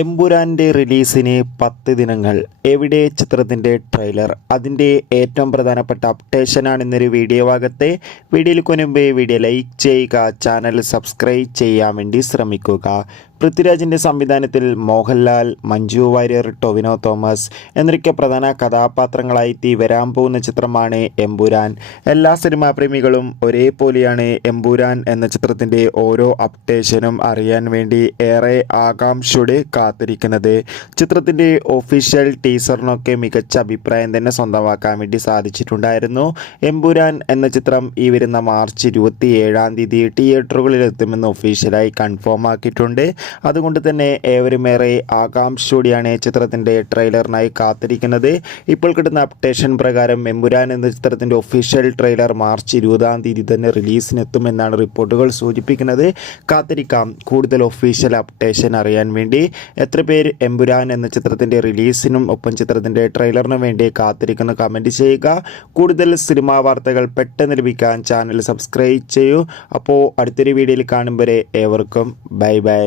എമ്പുരാൻ്റെ റിലീസിന് 10 ദിനങ്ങൾ. എവിടെ ചിത്രത്തിൻ്റെ ട്രെയിലർ? അതിൻ്റെ ഏറ്റവും പ്രധാനപ്പെട്ട അപ്ഡേഷനാണ് ഇന്നൊരു വീഡിയോ ഭാഗത്തെ. വീഡിയോയിൽ മുൻപേ വീഡിയോ ലൈക്ക് ചെയ്യുക, ചാനൽ സബ്സ്ക്രൈബ് ചെയ്യാൻ വേണ്ടി ശ്രമിക്കുക. പൃഥ്വിരാജിൻ്റെ സംവിധാനത്തിൽ മോഹൻലാൽ, മഞ്ജു വാര്യർ, ടൊവിനോ തോമസ് എന്നൊക്കെ പ്രധാന കഥാപാത്രങ്ങളായി വരാൻ പോകുന്ന ചിത്രമാണ് എമ്പുരാൻ. എല്ലാ സിനിമാ പ്രേമികളും ഒരേപോലെയാണ് എമ്പുരാൻ എന്ന ചിത്രത്തിൻ്റെ ഓരോ അപ്ഡേഷനും അറിയാൻ വേണ്ടി ഏറെ ആകാംക്ഷയോടെ കാത്തിരിക്കുന്നത്. ചിത്രത്തിൻ്റെ ഒഫീഷ്യൽ ടീസറിനൊക്കെ മികച്ച അഭിപ്രായം തന്നെ സ്വന്തമാക്കാൻ വേണ്ടി സാധിച്ചിട്ടുണ്ടായിരുന്നു. എമ്പുരാൻ എന്ന ചിത്രം ഈ വരുന്ന മാർച്ച് 27 തിയേറ്ററുകളിൽ എത്തുമെന്ന് ഒഫീഷ്യലായി കൺഫേം ആക്കിയിട്ടുണ്ട്. അതുകൊണ്ട് തന്നെ ഏവരുമേറെ ആകാംക്ഷയോടെയാണ് ചിത്രത്തിൻ്റെ ട്രെയിലറിനായി കാത്തിരിക്കുന്നത്. ഇപ്പോൾ കിട്ടുന്ന അപ്ഡേഷൻ പ്രകാരം എമ്പുരാൻ എന്ന ചിത്രത്തിൻ്റെ ഒഫീഷ്യൽ ട്രെയിലർ മാർച്ച് 20 തന്നെ റിലീസിനെത്തുമെന്നാണ് റിപ്പോർട്ടുകൾ സൂചിപ്പിക്കുന്നത്. കാത്തിരിക്കാം കൂടുതൽ ഒഫീഷ്യൽ അപ്ഡേഷൻ അറിയാൻ വേണ്ടി. എത്ര പേര് എമ്പുരാൻ എന്ന ചിത്രത്തിൻ്റെ റിലീസിനും ഒപ്പം ചിത്രത്തിൻ്റെ ട്രെയിലറിനും വേണ്ടി കാത്തിരിക്കുന്ന കമൻറ്റ് ചെയ്യുക. കൂടുതൽ സിനിമാ വാർത്തകൾ പെട്ടെന്ന് ലഭിക്കാൻ ചാനൽ സബ്സ്ക്രൈബ് ചെയ്യൂ. അപ്പോൾ അടുത്തൊരു വീഡിയോയിൽ കാണും വരെ ഏവർക്കും ബൈ ബൈ.